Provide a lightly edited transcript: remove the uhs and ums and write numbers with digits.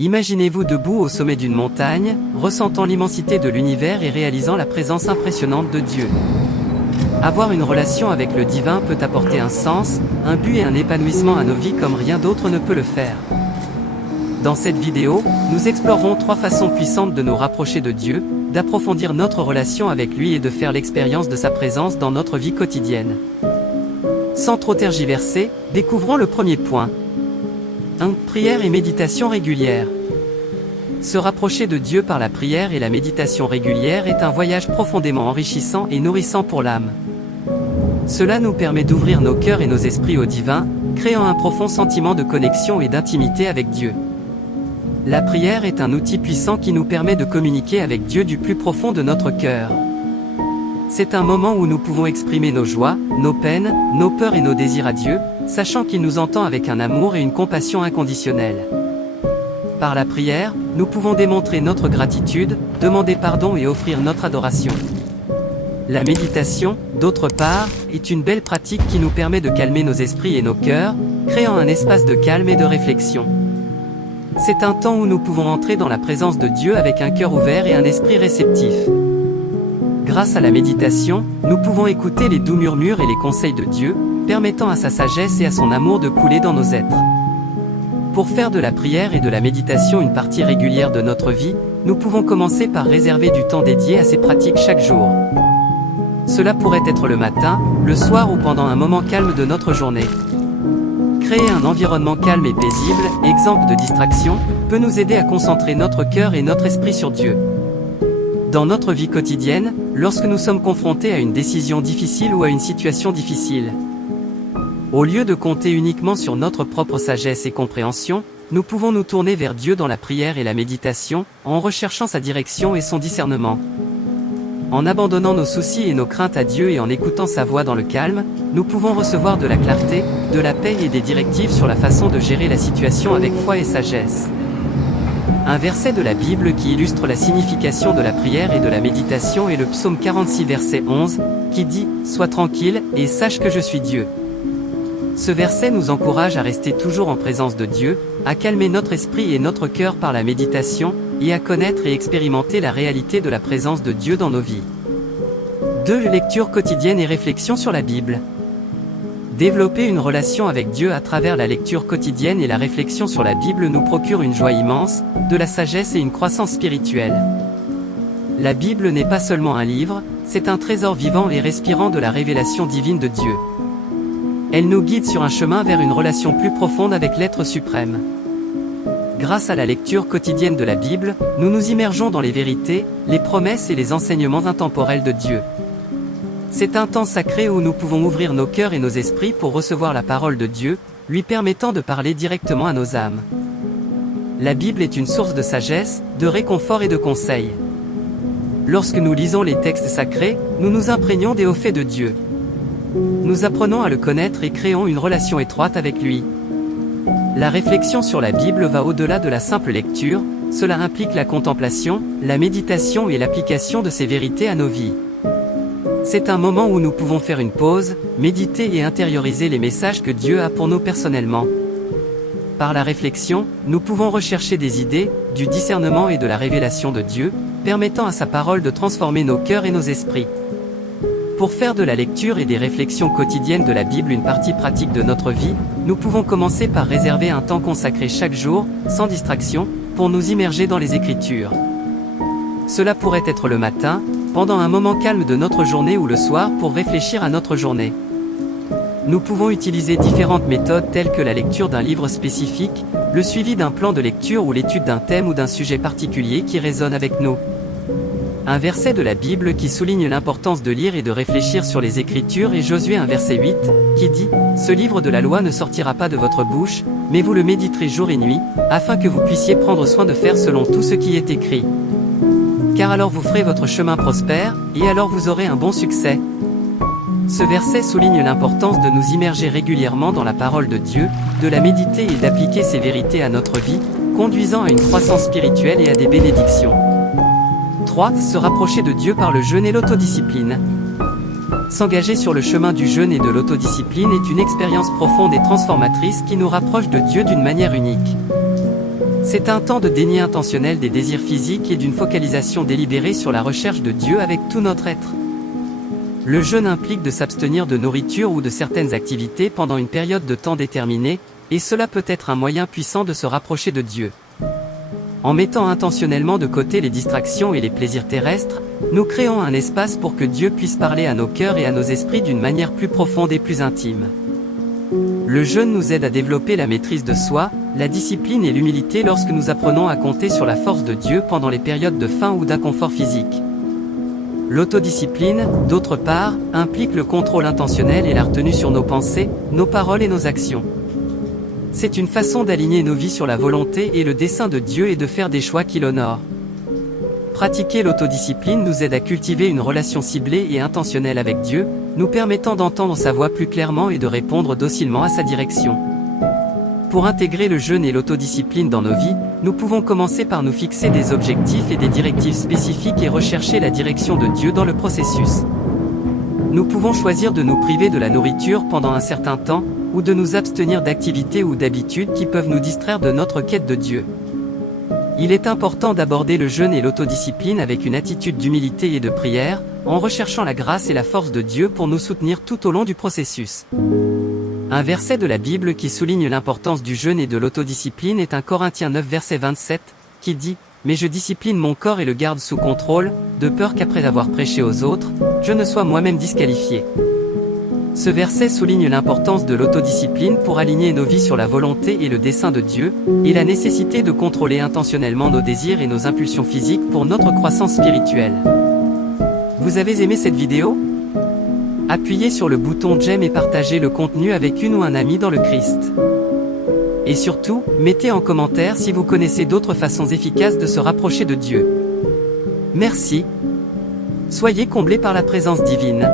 Imaginez-vous debout au sommet d'une montagne, ressentant l'immensité de l'univers et réalisant la présence impressionnante de Dieu. Avoir une relation avec le divin peut apporter un sens, un but et un épanouissement à nos vies comme rien d'autre ne peut le faire. Dans cette vidéo, nous explorerons 3 façons puissantes de nous rapprocher de Dieu, d'approfondir notre relation avec lui et de faire l'expérience de sa présence dans notre vie quotidienne. Sans trop tergiverser, découvrons le premier point. 1. Prière et méditation régulière. Se rapprocher de Dieu par la prière et la méditation régulière est un voyage profondément enrichissant et nourrissant pour l'âme. Cela nous permet d'ouvrir nos cœurs et nos esprits au divin, créant un profond sentiment de connexion et d'intimité avec Dieu. La prière est un outil puissant qui nous permet de communiquer avec Dieu du plus profond de notre cœur. C'est un moment où nous pouvons exprimer nos joies, nos peines, nos peurs et nos désirs à Dieu, sachant qu'il nous entend avec un amour et une compassion inconditionnels. Par la prière, nous pouvons démontrer notre gratitude, demander pardon et offrir notre adoration. La méditation, d'autre part, est une belle pratique qui nous permet de calmer nos esprits et nos cœurs, créant un espace de calme et de réflexion. C'est un temps où nous pouvons entrer dans la présence de Dieu avec un cœur ouvert et un esprit réceptif. Grâce à la méditation, nous pouvons écouter les doux murmures et les conseils de Dieu, permettant à sa sagesse et à son amour de couler dans nos êtres. Pour faire de la prière et de la méditation une partie régulière de notre vie, nous pouvons commencer par réserver du temps dédié à ces pratiques chaque jour. Cela pourrait être le matin, le soir ou pendant un moment calme de notre journée. Créer un environnement calme et paisible, exempt de distractions, peut nous aider à concentrer notre cœur et notre esprit sur Dieu. Dans notre vie quotidienne, lorsque nous sommes confrontés à une décision difficile ou à une situation difficile, au lieu de compter uniquement sur notre propre sagesse et compréhension, nous pouvons nous tourner vers Dieu dans la prière et la méditation, en recherchant sa direction et son discernement. En abandonnant nos soucis et nos craintes à Dieu et en écoutant sa voix dans le calme, nous pouvons recevoir de la clarté, de la paix et des directives sur la façon de gérer la situation avec foi et sagesse. Un verset de la Bible qui illustre la signification de la prière et de la méditation est le psaume 46 verset 11, qui dit « Sois tranquille, et sache que je suis Dieu ». Ce verset nous encourage à rester toujours en présence de Dieu, à calmer notre esprit et notre cœur par la méditation, et à connaître et expérimenter la réalité de la présence de Dieu dans nos vies. 2. Lecture quotidienne et réflexion sur la Bible. Développer une relation avec Dieu à travers la lecture quotidienne et la réflexion sur la Bible nous procure une joie immense, de la sagesse et une croissance spirituelle. La Bible n'est pas seulement un livre, c'est un trésor vivant et respirant de la révélation divine de Dieu. Elle nous guide sur un chemin vers une relation plus profonde avec l'être suprême. Grâce à la lecture quotidienne de la Bible, nous nous immergeons dans les vérités, les promesses et les enseignements intemporels de Dieu. C'est un temps sacré où nous pouvons ouvrir nos cœurs et nos esprits pour recevoir la parole de Dieu, lui permettant de parler directement à nos âmes. La Bible est une source de sagesse, de réconfort et de conseils. Lorsque nous lisons les textes sacrés, nous nous imprégnons des hauts faits de Dieu. Nous apprenons à le connaître et créons une relation étroite avec lui. La réflexion sur la Bible va au-delà de la simple lecture, cela implique la contemplation, la méditation et l'application de ces vérités à nos vies. C'est un moment où nous pouvons faire une pause, méditer et intérioriser les messages que Dieu a pour nous personnellement. Par la réflexion, nous pouvons rechercher des idées, du discernement et de la révélation de Dieu, permettant à sa parole de transformer nos cœurs et nos esprits. Pour faire de la lecture et des réflexions quotidiennes de la Bible une partie pratique de notre vie, nous pouvons commencer par réserver un temps consacré chaque jour, sans distraction, pour nous immerger dans les Écritures. Cela pourrait être le matin, pendant un moment calme de notre journée ou le soir pour réfléchir à notre journée. Nous pouvons utiliser différentes méthodes telles que la lecture d'un livre spécifique, le suivi d'un plan de lecture ou l'étude d'un thème ou d'un sujet particulier qui résonne avec nous. Un verset de la Bible qui souligne l'importance de lire et de réfléchir sur les Écritures est Josué 1 verset 8, qui dit « Ce livre de la loi ne sortira pas de votre bouche, mais vous le méditerez jour et nuit, afin que vous puissiez prendre soin de faire selon tout ce qui est écrit. Car alors vous ferez votre chemin prospère, et alors vous aurez un bon succès. » Ce verset souligne l'importance de nous immerger régulièrement dans la parole de Dieu, de la méditer et d'appliquer ces vérités à notre vie, conduisant à une croissance spirituelle et à des bénédictions. 3. Se rapprocher de Dieu par le jeûne et l'autodiscipline. S'engager sur le chemin du jeûne et de l'autodiscipline est une expérience profonde et transformatrice qui nous rapproche de Dieu d'une manière unique. C'est un temps de déni intentionnel des désirs physiques et d'une focalisation délibérée sur la recherche de Dieu avec tout notre être. Le jeûne implique de s'abstenir de nourriture ou de certaines activités pendant une période de temps déterminée, et cela peut être un moyen puissant de se rapprocher de Dieu. En mettant intentionnellement de côté les distractions et les plaisirs terrestres, nous créons un espace pour que Dieu puisse parler à nos cœurs et à nos esprits d'une manière plus profonde et plus intime. Le jeûne nous aide à développer la maîtrise de soi, la discipline et l'humilité lorsque nous apprenons à compter sur la force de Dieu pendant les périodes de faim ou d'inconfort physique. L'autodiscipline, d'autre part, implique le contrôle intentionnel et la retenue sur nos pensées, nos paroles et nos actions. C'est une façon d'aligner nos vies sur la volonté et le dessein de Dieu et de faire des choix qui l'honorent. Pratiquer l'autodiscipline nous aide à cultiver une relation ciblée et intentionnelle avec Dieu, nous permettant d'entendre sa voix plus clairement et de répondre docilement à sa direction. Pour intégrer le jeûne et l'autodiscipline dans nos vies, nous pouvons commencer par nous fixer des objectifs et des directives spécifiques et rechercher la direction de Dieu dans le processus. Nous pouvons choisir de nous priver de la nourriture pendant un certain temps, ou de nous abstenir d'activités ou d'habitudes qui peuvent nous distraire de notre quête de Dieu. Il est important d'aborder le jeûne et l'autodiscipline avec une attitude d'humilité et de prière, en recherchant la grâce et la force de Dieu pour nous soutenir tout au long du processus. Un verset de la Bible qui souligne l'importance du jeûne et de l'autodiscipline est 1 Corinthiens 9 verset 27, qui dit « Mais je discipline mon corps et le garde sous contrôle, de peur qu'après avoir prêché aux autres, je ne sois moi-même disqualifié. » Ce verset souligne l'importance de l'autodiscipline pour aligner nos vies sur la volonté et le dessein de Dieu, et la nécessité de contrôler intentionnellement nos désirs et nos impulsions physiques pour notre croissance spirituelle. Vous avez aimé cette vidéo ? Appuyez sur le bouton j'aime et partagez le contenu avec une ou un ami dans le Christ. Et surtout, mettez en commentaire si vous connaissez d'autres façons efficaces de se rapprocher de Dieu. Merci. Soyez comblés par la présence divine.